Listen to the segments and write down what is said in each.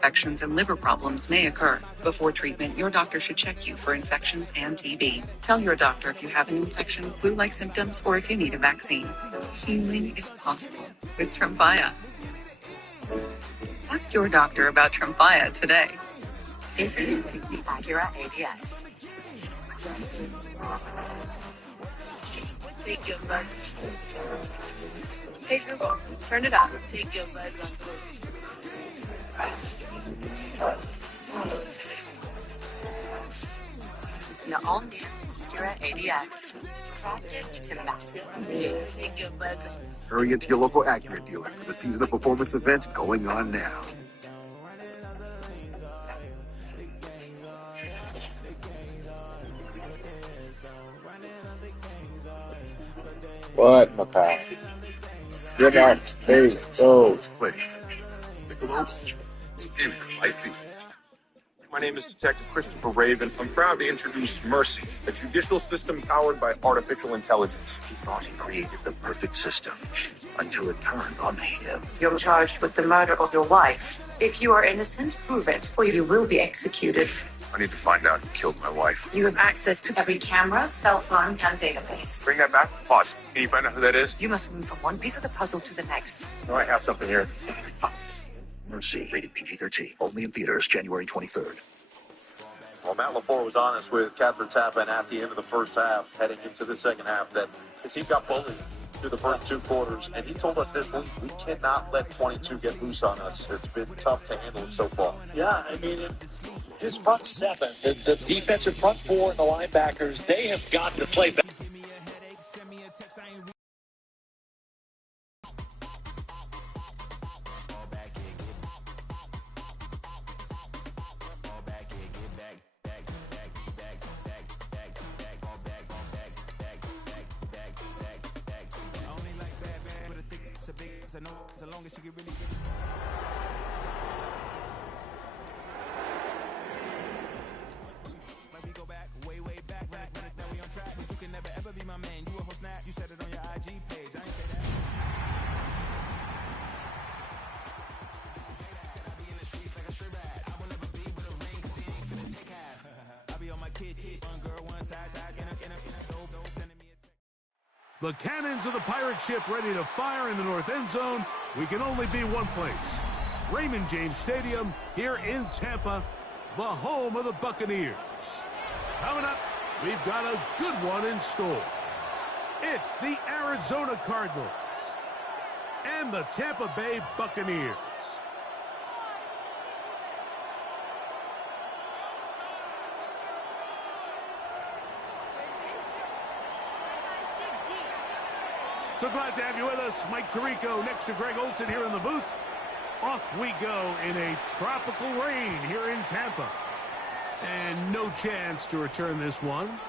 Infections and liver problems may occur. Before treatment, your doctor should check you for infections and TB. Tell your doctor if you have an infection, flu-like symptoms, or if you need a vaccine. Healing is possible with Tremfya. Ask your doctor about Tremfya today. Introducing the Acura ADX. Take your buds. Hey Google, turn it up. Take your buds on Google. The all-new Acura ADX. Crafted to massive. Take your buds. Hurry into your local Acura dealer for the Season of Performance event going on now. What, Macau? Get out. There you go. My name is Detective Christopher Raven. I'm proud to introduce Mercy, a judicial system powered by artificial intelligence. He thought he created the perfect system until it turned on him. You're charged with the murder of your wife. If you are innocent, prove it, or you will be executed. I need to find out who killed my wife. You have access to every camera, cell phone, and database. Bring that back. Pause. Can you find out who that is? You must move from one piece of the puzzle to the next. Oh, I have something here. Mercy, rated PG-13. Only in theaters January 23rd. Well, Matt LaFleur was honest with Catherine Tappan at the end of the first half, heading into the second half, that his team got bullied through the first two quarters. And he told us this week, we cannot let 22 get loose on us. It's been tough to handle so far. Yeah, I mean, his front seven, the defensive front four and the linebackers, they have got to play better. As long as you get really good. We go back, way back, now we on track. But you can never ever be my man. You a whole snap, you said it on your IG page. I ain't say that. I be in the streets like a straight rat. I will never speed with a ring, cause he ain't finna take half. I be on my kid, one girl, one side, in a dope, sending me a text. The cannons of the pirate ship ready to fire in the north end zone. We can only be one place. Raymond James Stadium here in Tampa, the home of the Buccaneers. Coming up, we've got a good one in store. It's the Arizona Cardinals and the Tampa Bay Buccaneers. So glad to have you with us. Mike Tirico next to Greg Olson here in the booth. Off we go in a tropical rain here in Tampa. And no chance to return this one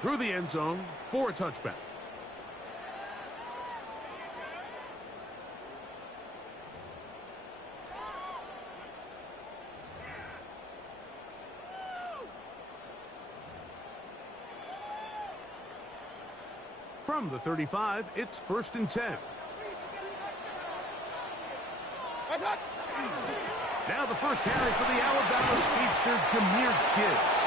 through the end zone for a touchback. From the 35, it's 1st and 10. Now the first carry for the Alabama speedster, Jahmyr Gibbs.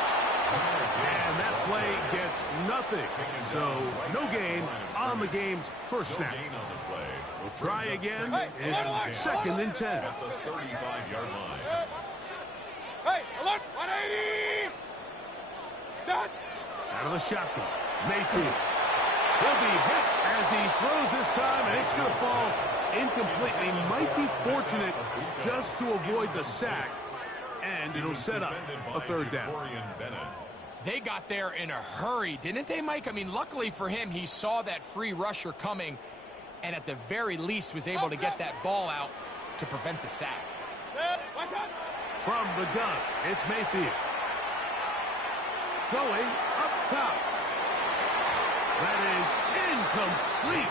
And that play gets nothing. So no gain on the game's first snap. We'll try again. It's 2nd and 10. At the 35-yard line. Hey, alert, 180! Stop! Out of the shotgun, Mayfield. He'll be hit as he throws this time, and it's going to fall incomplete. He might be fortunate just to avoid the sack, and it'll set up a 3rd down. They got there in a hurry, didn't they, Mike? I mean, luckily for him, he saw that free rusher coming, and at the very least was able to get that ball out to prevent the sack. From the gun, it's Mayfield. Going up top. That is incomplete.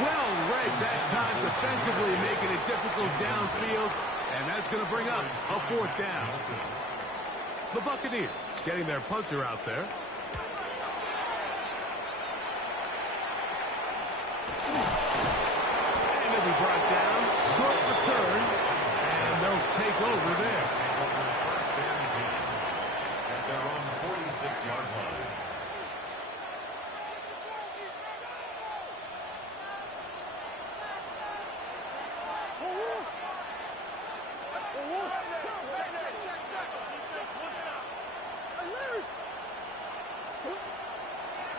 Well read that time defensively, making it difficult downfield, and that's going to bring up a 4th down. The Buccaneers getting their punter out there. And it'll be brought down. Short return. And And they'll take over there. First and 10 at their own 46-yard line.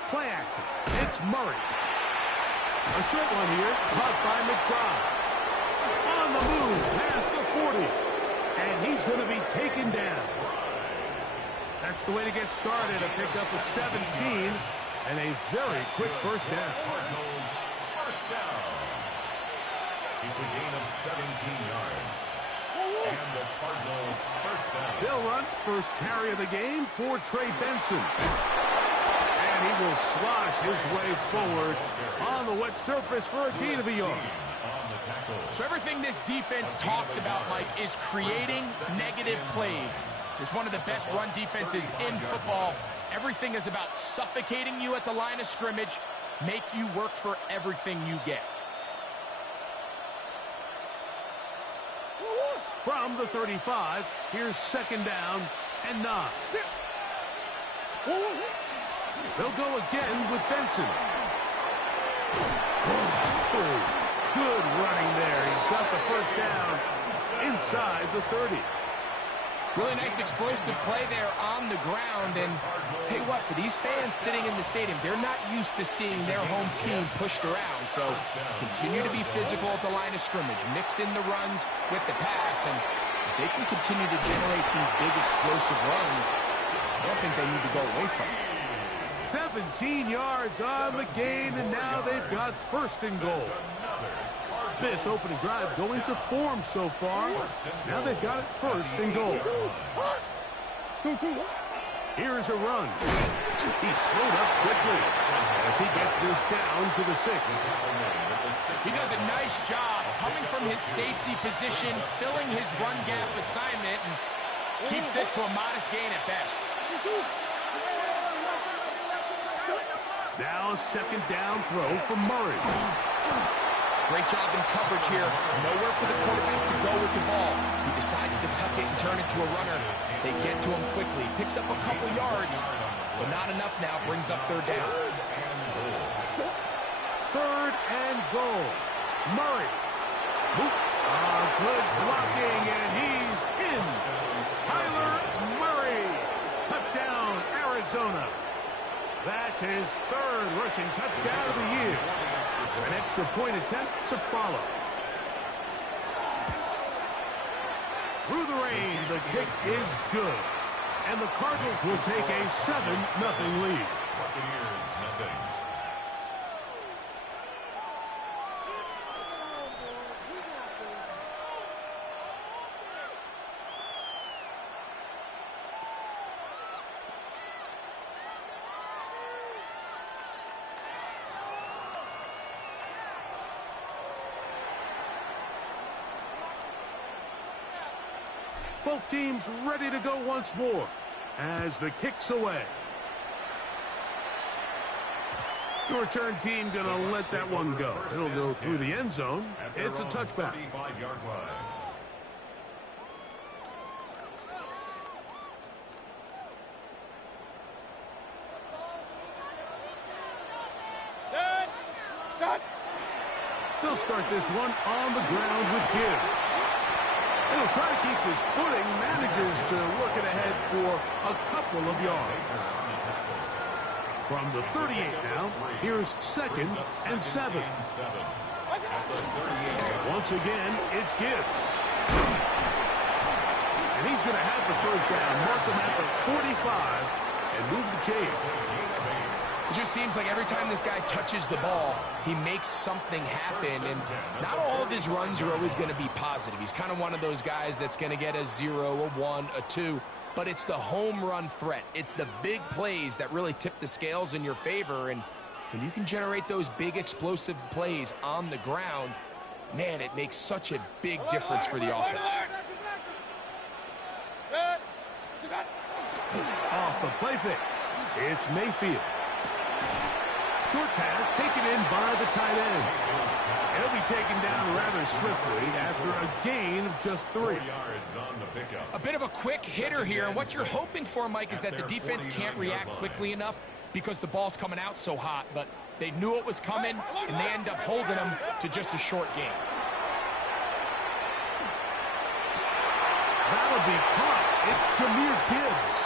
Play action. It's Murray. A short one here, caught by McBride. On the move, past the 40. And he's going to be taken down. That's the way to get started. A pickup of 17 and a very quick first down. Cardinals first down. It's a gain of 17 yards. And the Cardinal first down. They'll run first carry of the game for Trey Benson. And he will slosh his way forward on the wet surface for a gain of a yard. So everything this defense talks about, Mike, is creating negative plays. It's one of the best run defenses in football. Everything is about suffocating you at the line of scrimmage, make you work for everything you get. From the 35, here's second down and 9. They'll go again with Benson. Oh, good running there. He's got the first down inside the 30. Really nice explosive play there on the ground. And tell you what, for these fans sitting in the stadium, they're not used to seeing their home team pushed around. So continue to be physical at the line of scrimmage. Mix in the runs with the pass. And if they can continue to generate these big explosive runs, I don't think they need to go away from it. 17 yards on the gain, and now they've got first and goal. This opening drive going to form so far. Now they've got it first and goal. Here's a run. He's slowed up quickly as he gets this down to the 6. He does a nice job coming from his safety position, filling his run gap assignment, and keeps this to a modest gain at best. Now a second down throw from Murray. Great job in coverage here. Nowhere for the quarterback to go with the ball. He decides to tuck it and turn it to a runner. They get to him quickly. Picks up a couple yards, but not enough now. Brings up third down. Third and goal. Murray. Good blocking, and he's in. Kyler Murray. Touchdown, Arizona. That's his third rushing touchdown of the year. An extra point attempt to follow. Through the rain, the kick is good. And the Cardinals will take a 7-0 lead. Buccaneers, nothing. Both teams ready to go once more as the kick's away. The return team going to let that one go. It'll go through the end zone. It's a touchback. 35-yard line. They'll start this one on the ground with Gibbs. He'll try to keep his footing, manages to work it ahead for a couple of yards. From the 38 now, here's second and 7. Once again, it's Gibbs. And he's going to have the first down, mark him at the 45, and move the chains. It just seems like every time this guy touches the ball, he makes something happen, and not all of his runs are always going to be positive. He's kind of one of those guys that's going to get a 0, a 1, a 2, but it's the home run threat. It's the big plays that really tip the scales in your favor, and when you can generate those big explosive plays on the ground, man, it makes such a big difference for the offense. Off the play fake, it's Mayfield. Short pass taken in by the tight end. He'll be taken down rather swiftly after a gain of just 3. A bit of a quick hitter here, and what you're hoping for, Mike, is that the defense can't react quickly enough because the ball's coming out so hot, but they knew it was coming, and they end up holding them to just a short game. That'll be caught. It's Jahmyr Gibbs.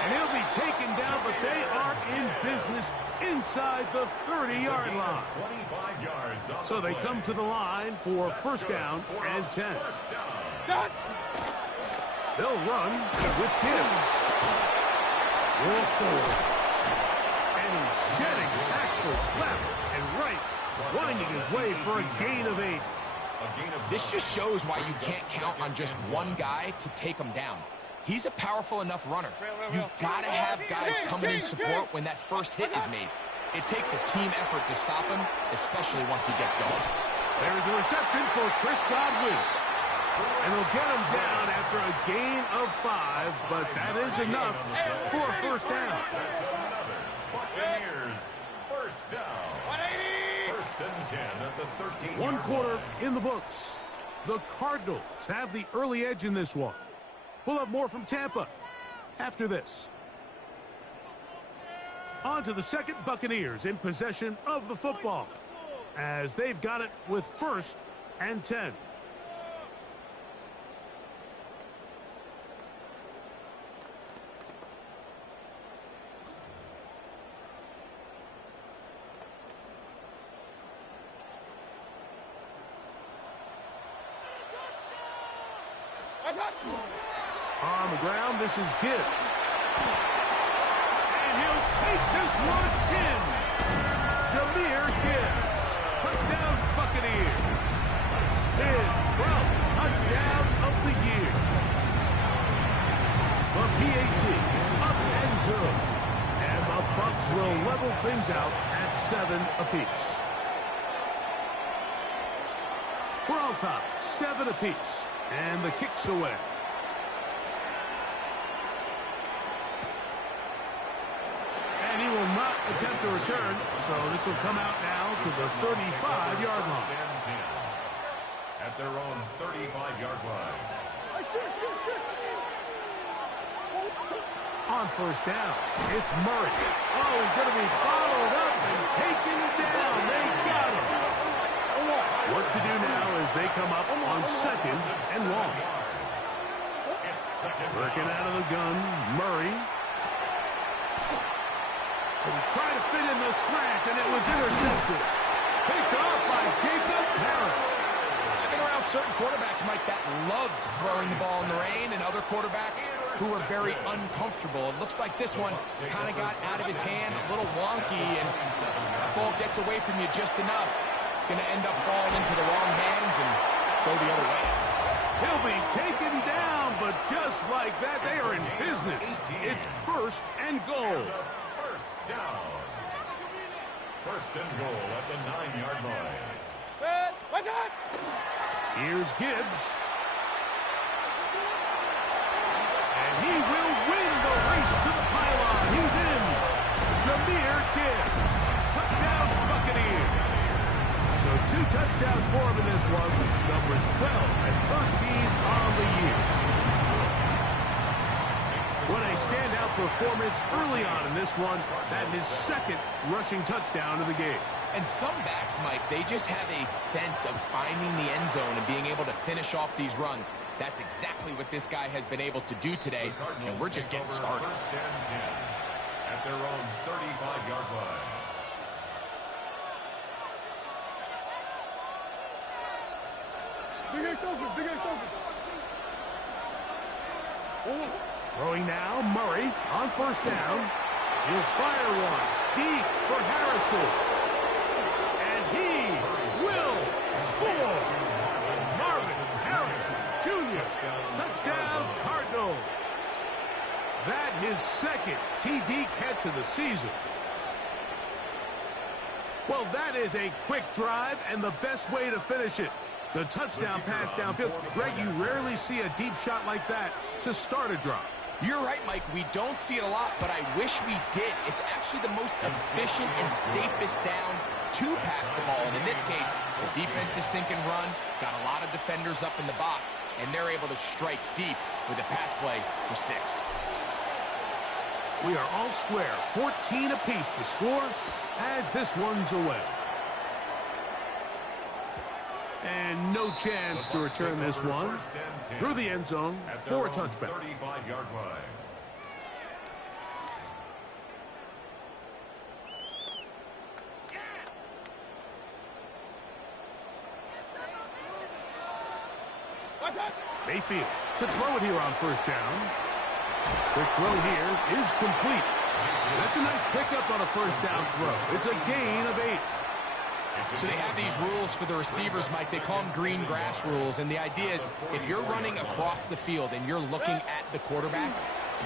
And he'll be taken down, but they are in business inside the 30-yard line. So they come to the line for first down and 10. They'll run with Gibbs. Roll forward. And he's shedding backwards, left, and right, winding his way for a gain of 8. This just shows why you can't count on just one guy to take him down. He's a powerful enough runner. You've got to have guys coming in support when that first hit is made. It takes a team effort to stop him, especially once he gets going. There's a reception for Chris Godwin. And they'll get him down after a gain of 5, but that is enough for a first down. Buccaneers, first down. 1st and 10 at the 13. 1 quarter in the books. The Cardinals have the early edge in this one. We'll have more from Tampa after this. On to the second. Buccaneers in possession of the football as they've got it with 1st and 10. On the ground, this is Gibbs. And he'll take this one in. Jahmyr Gibbs. Touchdown Buccaneers. His 12th touchdown of the year. The PAT up and good. And the Bucs will level things out at 7 apiece. We're on top, 7 apiece. And the kick's away. And he will not attempt to return, so this will come out now to the 35-yard line. At their own 35-yard line. On first down, it's Murray. Oh, he's going to be followed up and taken down. They got him. What to do now is they come up on 2nd and long. Working out of the gun, Murray. He tried to fit in the slant, and it was intercepted. Picked off by Jacob Harris. I've been around certain quarterbacks, Mike, that loved throwing the ball in the rain, and other quarterbacks who were very uncomfortable. It looks like this one kind of got out of his hand, a little wonky, and that ball gets away from you just enough. It's going to end up falling into the wrong hands and go the other way. He'll be taken down, but just like that, they are in business. It's 1st and goal. First down. 1st and goal at the 9-yard line. Here's Gibbs. And he will win the race to the pylon. He's in. Jahmyr Gibbs. Touchdown Buccaneers. So 2 touchdowns for him in this one. Numbers 12 and 13 on the year. What a standout performance early on in this one. That his 2nd rushing touchdown of the game. And some backs, Mike, they just have a sense of finding the end zone and being able to finish off these runs. That's exactly what this guy has been able to do today, and we're just getting started. 1st and 10 at their own 35-yard line. Throwing now, Murray on first down. He'll fire one deep for Harrison. And he will score. Marvin Harrison Jr. Touchdown Cardinals. That his 2nd TD catch of the season. Well, that is a quick drive and the best way to finish it. The touchdown pass downfield. Greg, you rarely see a deep shot like that to start a drive. You're right, Mike. We don't see it a lot, but I wish we did. It's actually the most efficient and safest down to pass the ball. And in this case, the defense is thinking run, got a lot of defenders up in the box, and they're able to strike deep with a pass play for 6. We are all square. 14 apiece the score as this one's away. And no chance to return this one through the end zone for a touchback. 35-yard line. Mayfield to throw it here on first down. The throw here is complete. That's a nice pickup on a first down throw. It's a gain of 8. So they have these rules for the receivers, Mike. They call them green grass rules. And the idea is if you're running across the field and you're looking at the quarterback,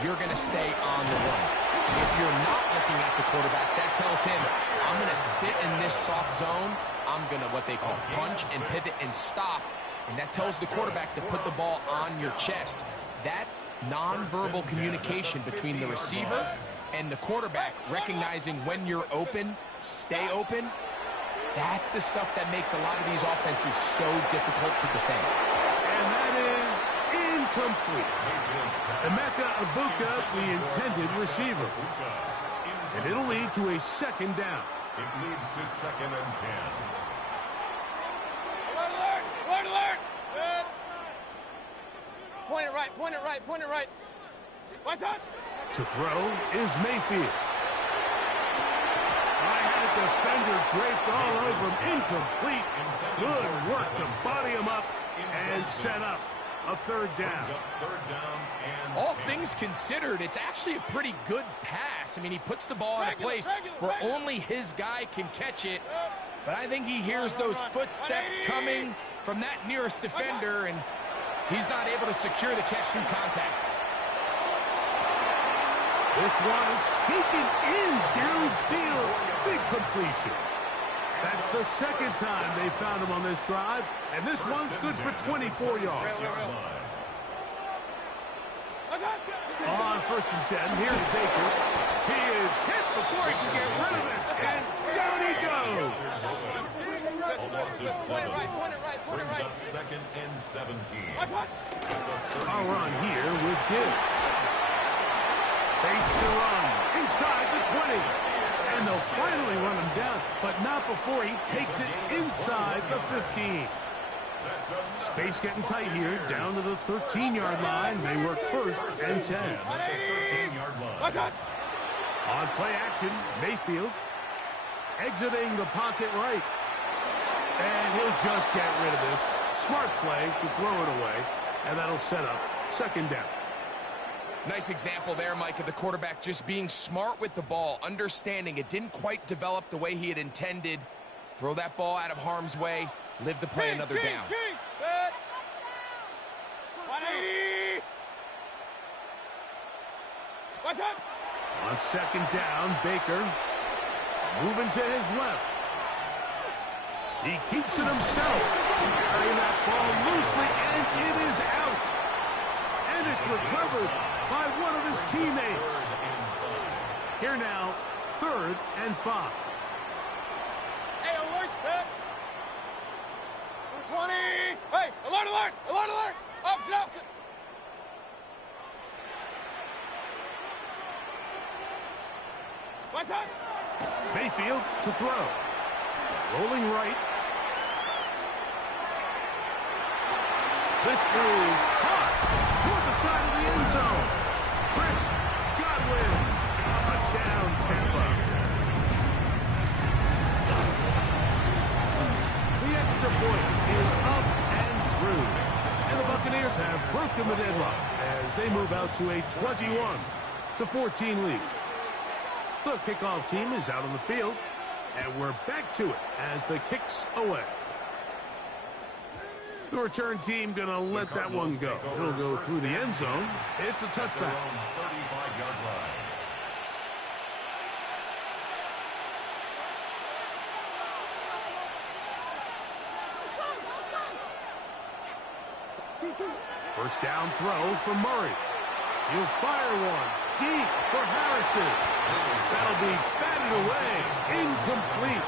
you're going to stay on the run. If you're not looking at the quarterback, that tells him, I'm going to sit in this soft zone. I'm going to what they call punch and pivot and stop. And that tells the quarterback to put the ball on your chest. That nonverbal communication between the receiver and the quarterback, recognizing when you're open, stay open, that's the stuff that makes a lot of these offenses so difficult to defend. And that is incomplete. Emeka Ibuka, the intended receiver. And it'll lead to a second down. It leads to 2nd and 10. Alert, alert! Good. Point it right, point it right, point it right. What's up? To throw is Mayfield. I had a defender draped all over him. Incomplete. Good work to body him up and set up a third down. All things considered, it's actually a pretty good pass. I mean, he puts the ball in a place where only his guy can catch it. But I think he hears those footsteps coming from that nearest defender, and he's not able to secure the catch through contact. This one is taken in downfield. Big completion. That's the second time they found him on this drive, and this one's good for 24 yards. On 1st and 10, here's Baker. He is hit before he can get rid of this, and down he goes. A loss of 7 brings up 2nd and 17. A run here with Gibbs. Face to run inside the 20. And they'll finally run him down, but not before he takes it inside the 15. Space getting tight here, down to the 13-yard line. They work 1st and 10. On play action, Mayfield exiting the pocket right. And he'll just get rid of this. Smart play to throw it away, and that'll set up 2nd down. Nice example there, Mike, of the quarterback just being smart with the ball, understanding it didn't quite develop the way he had intended. Throw that ball out of harm's way, live to play another down. On 2nd down, Baker moving to his left. He keeps it himself, carrying that ball loosely, and it is out. And it's recovered by one of his teammates. Here now, 3rd and 5. Hey, alert, set. 20. Hey, alert, alert, alert, alert. Opposite, opposite. What's up? Mayfield to throw. Rolling right. This is caught toward the side of the end zone. Chris Godwin. Touchdown, Tampa. The extra point is up and through. And the Buccaneers have broken the deadlock as they move out to a 21-14 lead. The kickoff team is out on the field, and we're back to it as the kick's away. The return team going to let that one go. It'll go through the end zone. It's a touchback. 35-yard line. First down throw from Murray. He'll fire one deep for Harrison. That'll be batted away. Incomplete.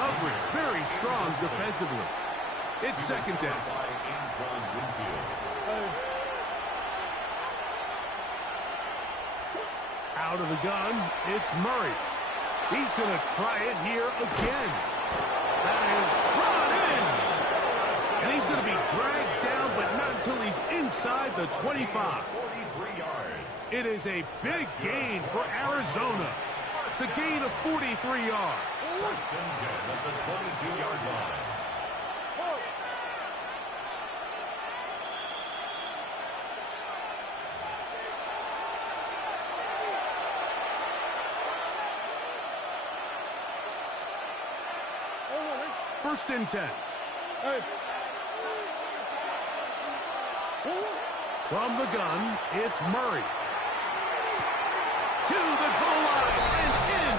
Coverage very strong defensively. It's second down. Out of the gun, it's Murray. He's going to try it here again. That is brought in. And he's going to be dragged down, but not until he's inside the 25. It is a big gain for Arizona. It's a gain of 43 yards. First and 10 at the 22-yard line. First and 10. From the gun, it's Murray. To the goal line and in.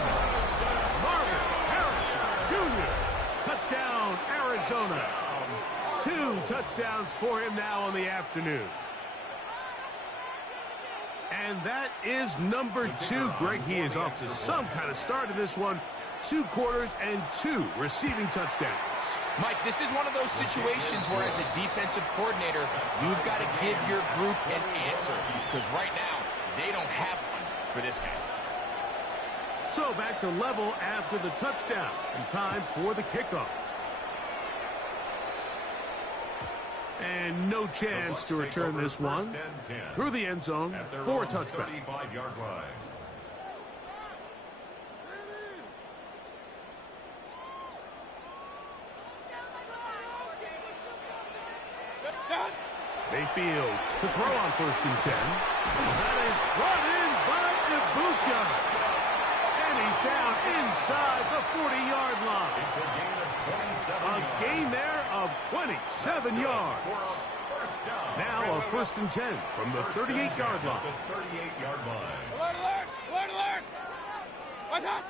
Marvin Harrison Jr. Touchdown, Arizona. 2 touchdowns for him now on the afternoon. And that is number 2. Greg, he is off to some kind of start in this one. 2 quarters and 2 receiving touchdowns. Mike, this is one of those situations where as a defensive coordinator, you've got to give your group an answer. Because right now, they don't have one for this guy. So back to level after the touchdown. And time for the kickoff. And no chance to return this one. Through the end zone for a touchback. 35-yard line. Mayfield to throw on first and 10. That is brought in by Ibuka. And he's down inside the 40-yard line. It's a gain of 27 yards. A gain there of 27 yards. Now a first and 10 from the 38-yard line. The 38-yard line. Alert, alert! Alert, alert! What's up?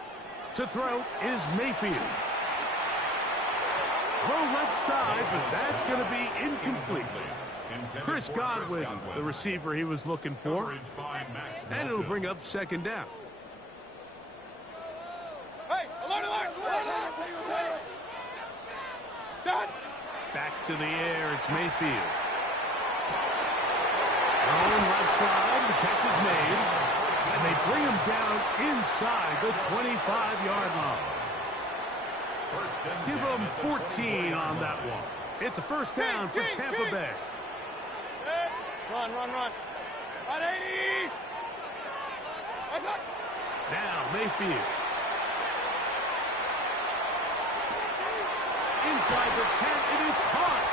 To throw is Mayfield. Throw left side, but that's going to be incomplete. Chris Godwin, the receiver he was looking for. And it'll bring up second down. Hey, alert, alert! Alert! Done! Back to the air, it's Mayfield. Throwing left side, the catch is made. And they bring him down inside the 25-yard line. Give him 14 on that one. It's a first down for Tampa Bay. Run, run, run. At 80! Now Mayfield. Inside the 10, it is caught.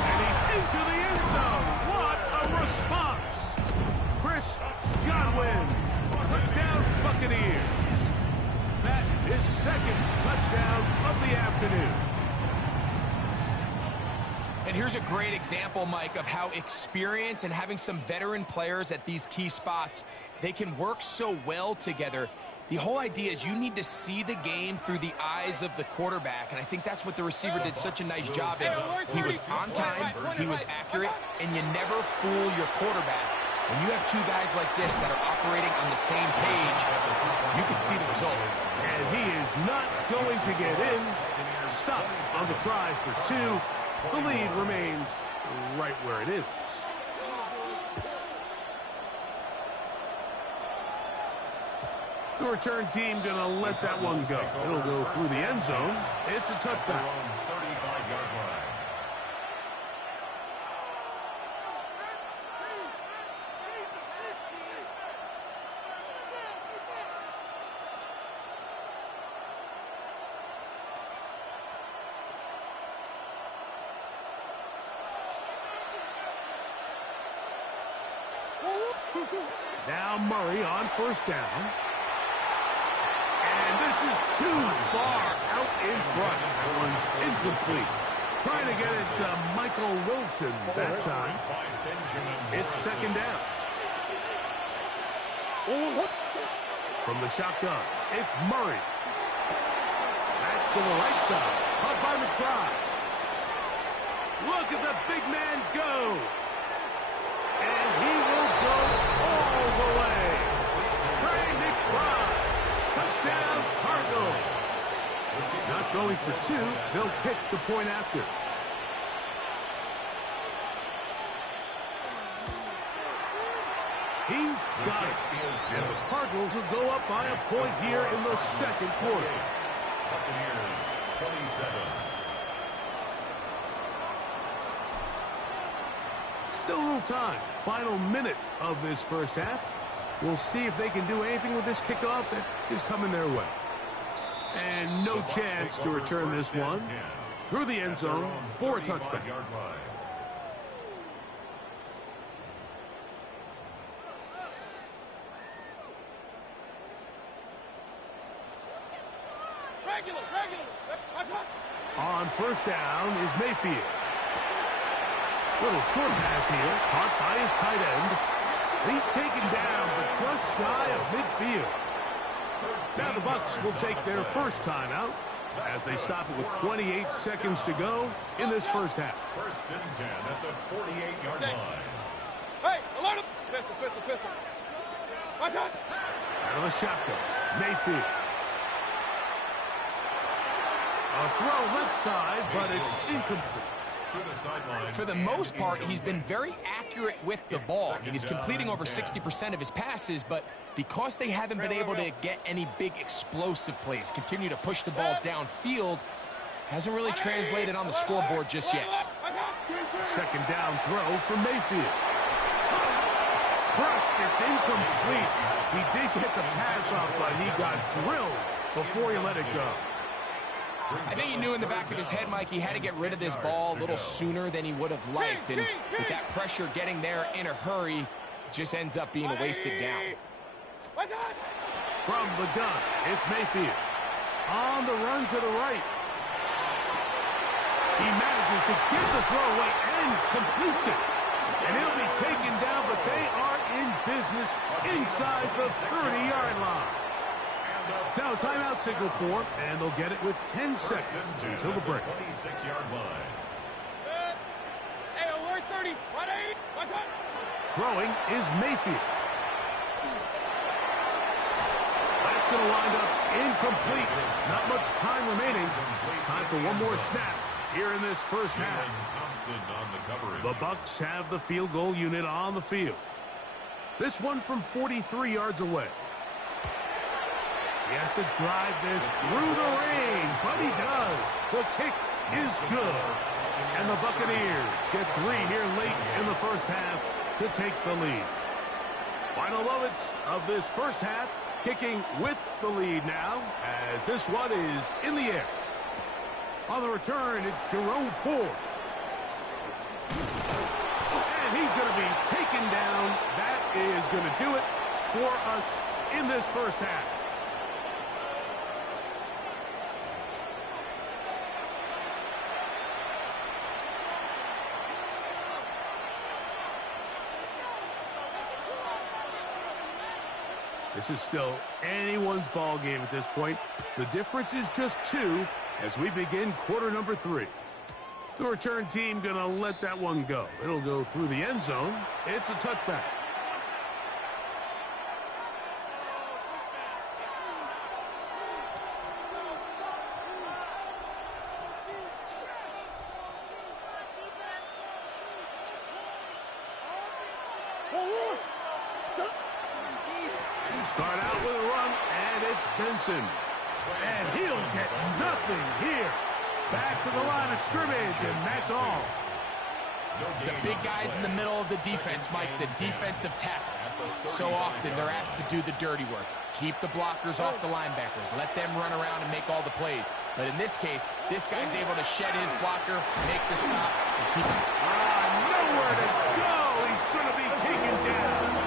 And he's into the end zone. What a response. Chris Godwin. Touchdown Buccaneers. That is second touchdown of the afternoon. And here's a great example, Mike, of how experience and having some veteran players at these key spots, they can work so well together. The whole idea is you need to see the game through the eyes of the quarterback, and I think that's what the receiver did such a nice job in. He was on time, he was accurate, and you never fool your quarterback. When you have 2 guys like this that are operating on the same page, you can see the result. And he is not going to get in. Stop on the try for 2. The lead remains right where it is. The return team going to let that one go. It'll go through the end zone. It's a touchdown. 35-yard line. Now Murray on first down. And this is too far out in front. That one's incomplete. Trying to get it to Michael Wilson that time. It's second down. From the shotgun, it's Murray. Back to the right side. Caught by McBride. Look at the big man go. And he will go all 2, they'll kick the point after. He's got it. And the Cardinals will go up by a point here in the second quarter. Buccaneers 27. Still a little time. Final minute of this first half. We'll see if they can do anything with this kickoff that is coming their way. And no chance to return this one through the end zone for a touchback. On first down is Mayfield. Little short pass here, caught by his tight end. He's taken down, but just shy of midfield. Now the Bucs will take their first timeout as they stop it with 28 seconds to go in this first half. First and 10 at the 48-yard line. Hey, alert! Pistol. Watch out! Out of the shotgun, Mayfield. A throw left side, but it's incomplete. For the most part, he's been very accurate with the ball. I mean, he's completing over 60% of his passes, but because they haven't been able to get any big explosive plays, continue to push the ball downfield, hasn't really translated on the scoreboard just yet. Second down throw for Mayfield. Crushed, it's incomplete. He did get the pass off, but he got drilled before he let it go. I think he knew in the back of his head, Mike, he had to get rid of this ball a little sooner than he would have liked. And with that pressure getting there in a hurry, it just ends up being a wasted down. From the gun, it's Mayfield. On the run to the right. He manages to get the throw away and completes it. And he'll be taken down, but they are in business inside the 30-yard line. Now, timeout signal for, and they'll get it with 10 seconds until the break. 26-yard line. Hey, alert 30, 180, watch out! Throwing is Mayfield. That's going to wind up incomplete. Not much time remaining. Time for one more snap here in this first half. Thompson on the coverage. The Bucs have the field goal unit on the field. This one from 43 yards away. He has to drive this through the rain, but he does. The kick is good. And the Buccaneers get 3 here late in the first half to take the lead. Final moments of this first half, kicking with the lead now, as this one is in the air. On the return, it's Jerome Ford. And he's going to be taken down. That is going to do it for us in this first half. This is still anyone's ball game at this point. The difference is just 2 as we begin quarter number 3. The return team going to let that one go. It'll go through the end zone. It's a touchback. Start out with a run, and it's Benson. And he'll get nothing here. Back to the line of scrimmage, and that's all. The big guys in the middle of the defense, Mike, the defensive tackles. So often they're asked to do the dirty work. Keep the blockers off the linebackers. Let them run around and make all the plays. But in this case, this guy's able to shed his blocker, make the stop, and keep it. Nowhere to go. He's going to be taken down.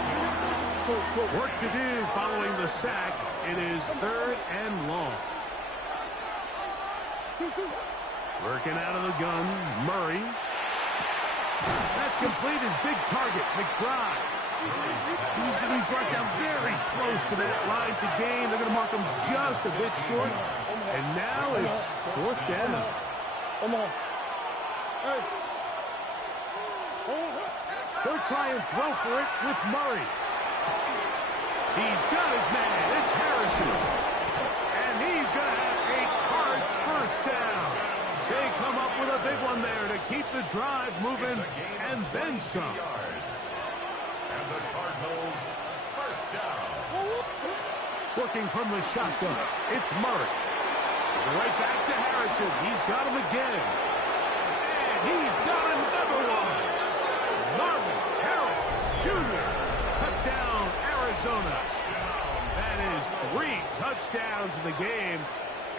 Work to do following the sack. It is 3rd and long. Working out of the gun, Murray. That's complete his big target, McBride. He's going to be brought down very close to that line to gain. They're going to mark him just a bit short. And now it's 4th down. Come on. Hey. They'll try and throw for it with Murray. He's got his man. It's Harrison. And he's going to have a Cards first down. They come up with a big one there to keep the drive moving, and then some. And the Cardinals first down. Working from the shotgun, it's Murray. Right back to Harrison. He's got him again. And he's got another one. Marvin Harrison Jr. Touchdown, Arizona. That is 3 touchdowns in the game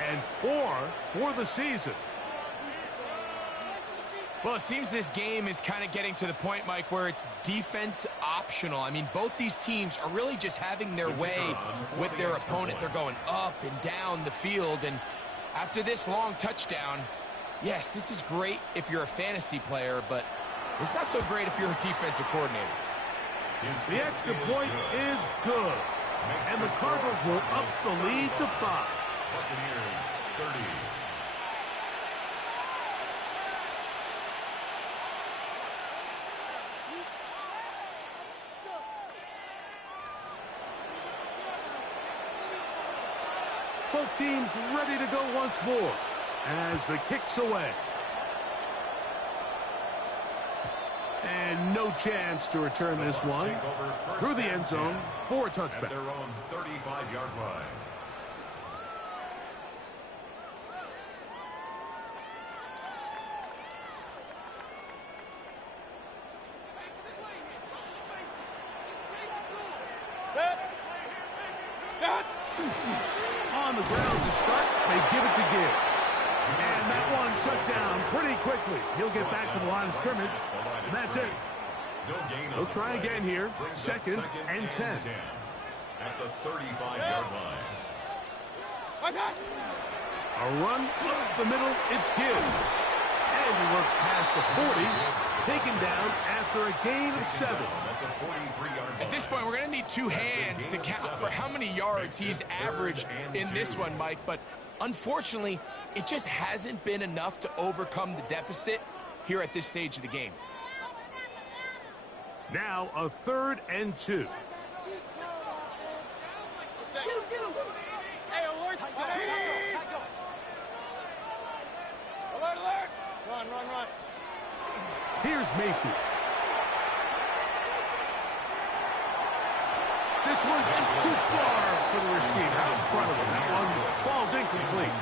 and 4 for the season. Well, it seems this game is kind of getting to the point, Mike, where it's defense optional. I mean, both these teams are really just having their way with their opponent. They're going up and down the field, and after this long touchdown, yes, this is great if you're a fantasy player, but it's not so great if you're a defensive coordinator. The extra point is good, and the Cardinals will up the lead to 5. Buccaneers 30. Both teams ready to go once more as the kick's away. And no chance to return this one through the end zone for a touchback. At their own 35-yard line. On the ground to start, they give it to Gibbs. And that one shut down pretty quickly. He'll get back to the line of scrimmage, and that's it. They'll try again here, 2nd and 10. At the 35-yard line. A run up the middle, it's Gibbs. And he works past the 40, taken down after a gain of 7. At this point, we're going to need 2 hands to count for how many yards he's averaged in this one, Mike. But unfortunately, it just hasn't been enough to overcome the deficit here at this stage of the game. Now a 3rd and 2. Run. Here's Mayfield. This one just too far for the receiver out in front of him. That one falls incomplete.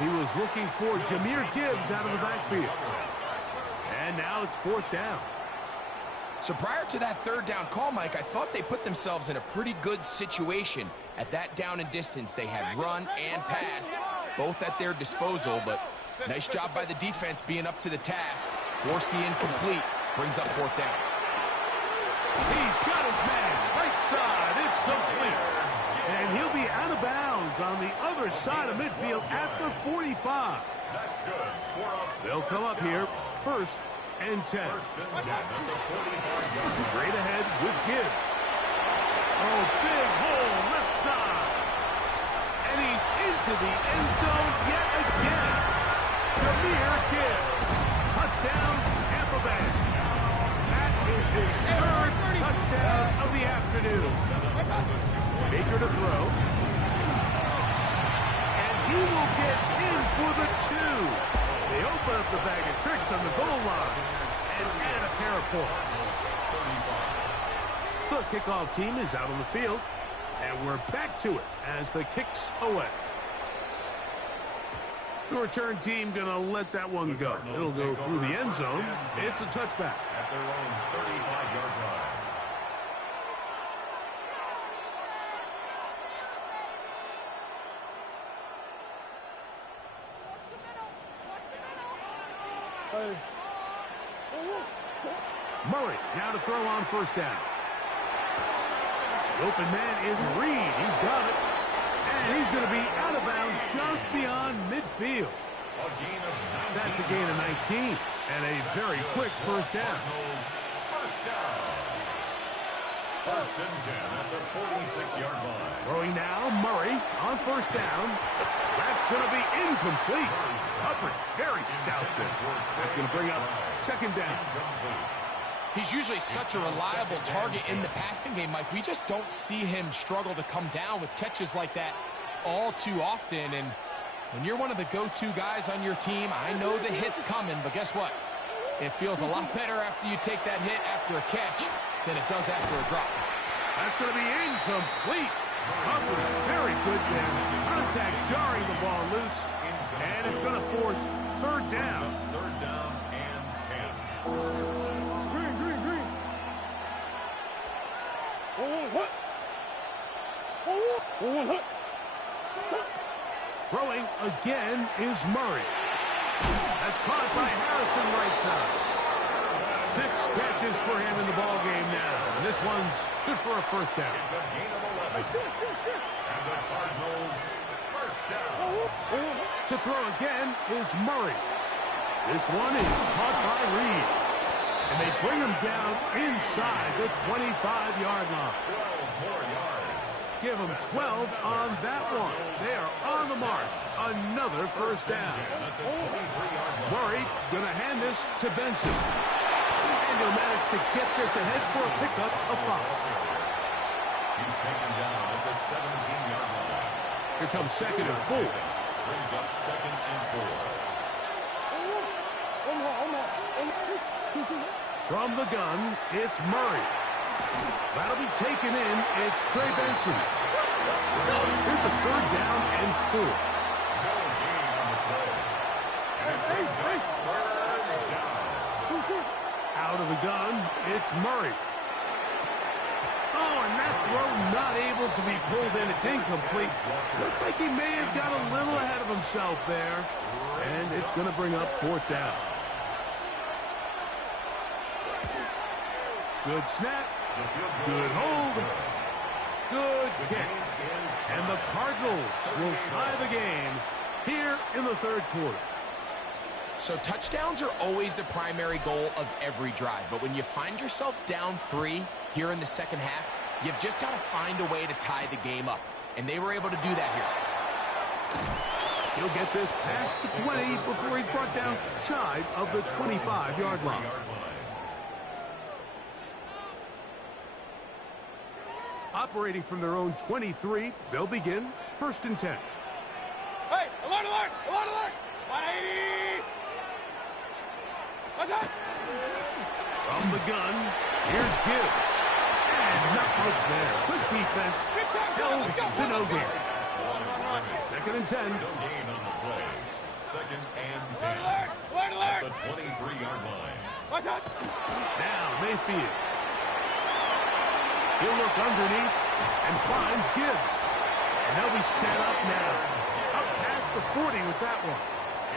He was looking for Jahmyr Gibbs out of the backfield. And now it's 4th down. So prior to that 3rd down call, Mike, I thought they put themselves in a pretty good situation at that down and distance. They had run and pass, both at their disposal, but nice job by the defense being up to the task. Forced the incomplete, brings up 4th down. He's got his man, right side, it's complete. And he'll be out of bounds on the other side of midfield at the 45. That's good. They'll come up here, 1st and 10. Straight ahead with Gibbs. Oh, big hole, left side. And he's into the end zone yet again. Jahmyr Gibbs. Touchdown, Tampa Bay. That is his 3rd touchdown of the afternoon. Baker to throw. And he will get in for the 2. They open up the bag of tricks on the goal line and add a pair of points. The kickoff team is out on the field, and we're back to it as the kick's away. The return team going to let that one go. It'll go through the end zone. It's a touchback. At their own 35-yard line. Murray now to throw on 1st down. The open man is Reed. He's got it. And he's going to be out of bounds just beyond midfield. That's a gain of 19 and a very quick 1st down. First down. 1st and 10 at the 46-yard line. Throwing now, Murray on 1st down. That's going to be incomplete. Coverage very stout there. That's going to bring up 2nd down. He's usually such a reliable target in the passing game, Mike. We just don't see him struggle to come down with catches like that all too often. And When you're one of the go-to guys on your team, I know the hit's coming, but guess what? It feels a lot better after you take that hit after a catch than it does after a drop. That's going to be incomplete. Covered very good there. Contact jarring the ball loose, and it's going to force third down. Third down and 10. Green. Throwing again is Murray. That's caught by Harrison right side. 6 catches for him in the ball game now. And this one's good for a first down. It's a gain of 11. And the Cardinals first down. To throw again is Murray. This one is caught by Reed. And they bring him down inside the 25-yard line. 12 more yards. Give them 12 on that one. They are on the march. Another first down. Murray going to hand this to Benson. And he'll manage to get this ahead for a pickup of 5. He's taken down at the 17-yard line. Here comes 2nd and 4. Brings up 2nd and 4. From the gun, it's Murray. That'll be taken in. It's Trey Benson. Here's a 3rd down and 4. No gain on the play. And it brings up 3rd down. Out of the gun, it's Murray. Oh, and that throw not able to be pulled in. It's incomplete. Looked like he may have got a little ahead of himself there. And it's going to bring up 4th down. Good snap. Good hold. Good kick. And the Cardinals will tie the game here in the 3rd quarter. So touchdowns are always the primary goal of every drive. But when you find yourself down 3 here in the second half, you've just got to find a way to tie the game up. And they were able to do that here. He'll get this past the 20 before he's brought down shy of the 25-yard line. Operating from their own 23, they'll begin 1st and 10. Hey, alert! 180! What's that? From the gun, here's Gibbs. And not much there. Good defense. Held to no gain. 2nd and 10. No gain on the play. 2nd and 10. Alert! At the 23-yard line. What's that? Now Mayfield. He'll look underneath and finds Gibbs. And they'll be set up now. Up past the 40 with that one.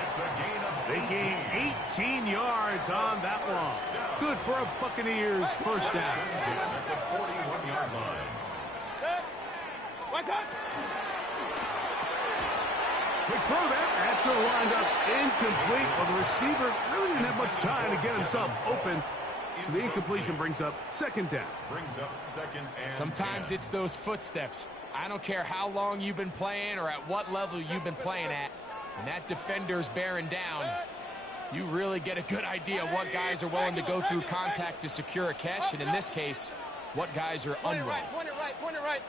It's a gain of 18. They gain 18 yards on that one. Good for a Buccaneers first down. At the 41-yard line. What's that? Quick throw there. That's going to wind up incomplete. Well, the receiver really didn't have much time to get himself open. So the incompletion brings up 2nd down. Brings up 2nd and Sometimes 10. it's those footsteps. I don't care how long you've been playing or at what level you've been playing at. When that defender's bearing down, you really get a good idea of what guys are willing to go through contact to secure a catch, and in this case, what guys are unwilling. Point it right.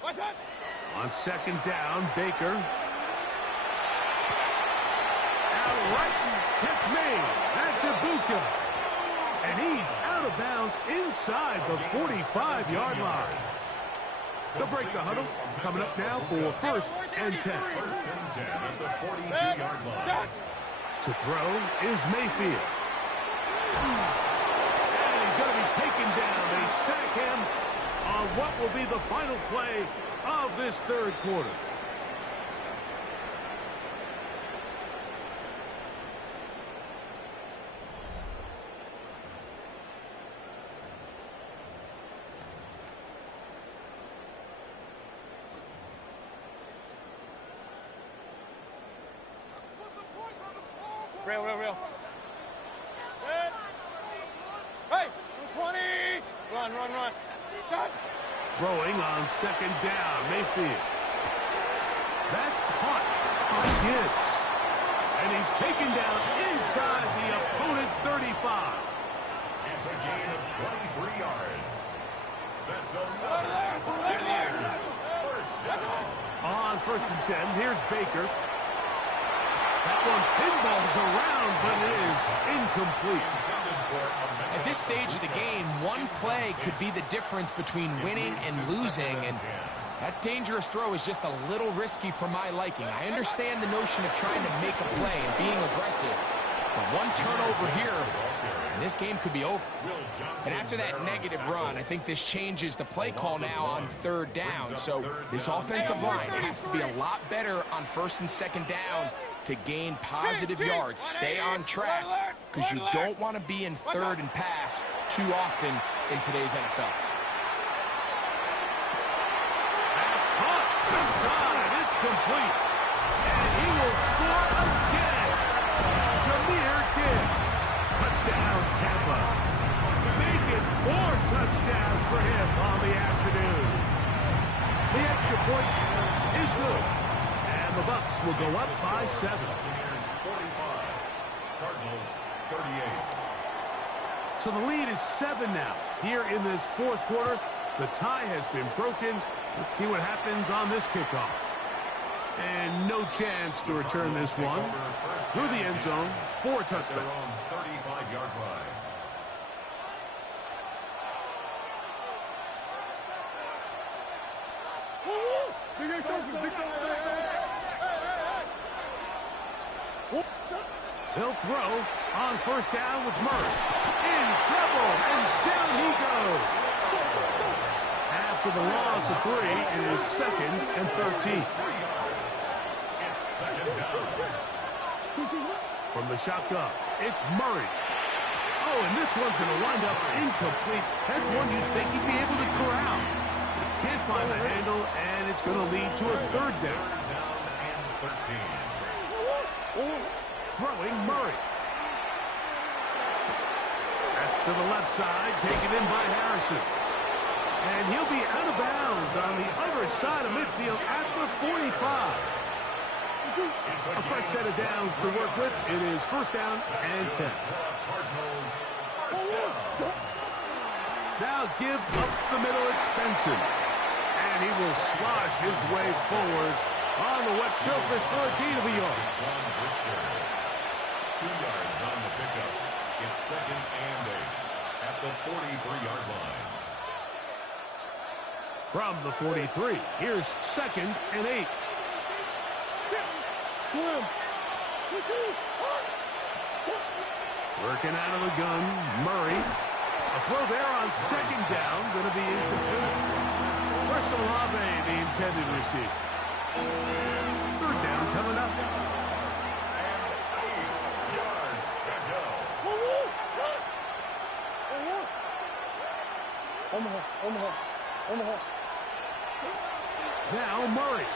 What's that? On 2nd down, Baker. Out right, catch made. That's Ibuka. And he's out of bounds inside the 45-yard line. They'll break the huddle. Coming up now for 1st and 10. 1st and 10 at the 42-yard line. To throw is Mayfield. And he's going to be taken down. They sack him on what will be the final play of this 3rd quarter. Real. Hey, 20! Run. Stop. Throwing on 2nd down, Mayfield. That's caught by Gibbs. And he's taken down inside the opponent's 35. It's a gain of 23 yards. That's another Buccaneers first down. On 1st and 10, here's Baker. That one pinballs around, but it is incomplete. At this stage of the game, one play could be the difference between winning and losing, and that dangerous throw is just a little risky for my liking. I understand the notion of trying to make a play and being aggressive, but one turnover here, and this game could be over. And after that negative run, I think this changes the play call now on third down. So this offensive line has to be a lot better on first and second down to gain positive yards. Stay on track, because you don't want to be in third and pass too often in today's NFL. That's caught inside. It's complete. And he will score again. Jameer Gibbs. Touchdown, Tampa. Make it 4 touchdowns for him on the afternoon. The extra point is good. And the Bucs will go up by 7. Cardinals 38. So the lead is 7 now. Here in this fourth quarter, the tie has been broken. Let's see what happens on this kickoff. And no chance to return this one. Through the end zone, 4 touchdowns. 35-yard line. He'll throw on first down with Murray. In trouble, and down he goes. After the loss of 3, it is 2nd and 13. It's second down. From the shotgun, it's Murray. Oh, and this one's going to wind up incomplete. That's one you'd think he'd be able to corral. He can't find the handle, and it's going to lead to a third down. Third down and 13. Throwing Murray. That's to the left side, taken in by Harrison. And he'll be out of bounds on the other side of midfield at the 45. A fresh set of downs to work with. It is first down and 10. Cardinals first down. Now give up the middle, it's Benson. And he will slosh his way forward on the wet surface for a gain of a yard. 2 yards on the pickup. It's second and 8 at the 43-yard line. From the 43, here's second and 8. Swim. Working out of the gun, Murray. A throw there on second down, going to be incomplete. Russell Olave, the intended receiver. Third down coming up. Now Murray.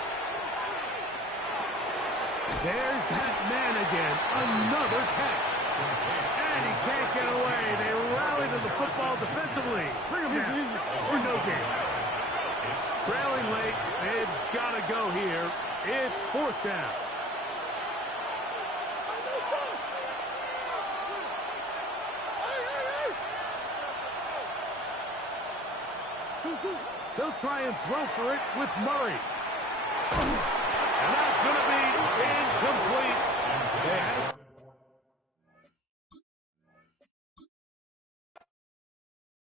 There's that man again. Another catch. And he can't get away. They rally to the football defensively. Bring him down for no gain. Trailing late. They've got to go here. It's fourth down. They'll try and throw for it with Murray. And that's going to be incomplete.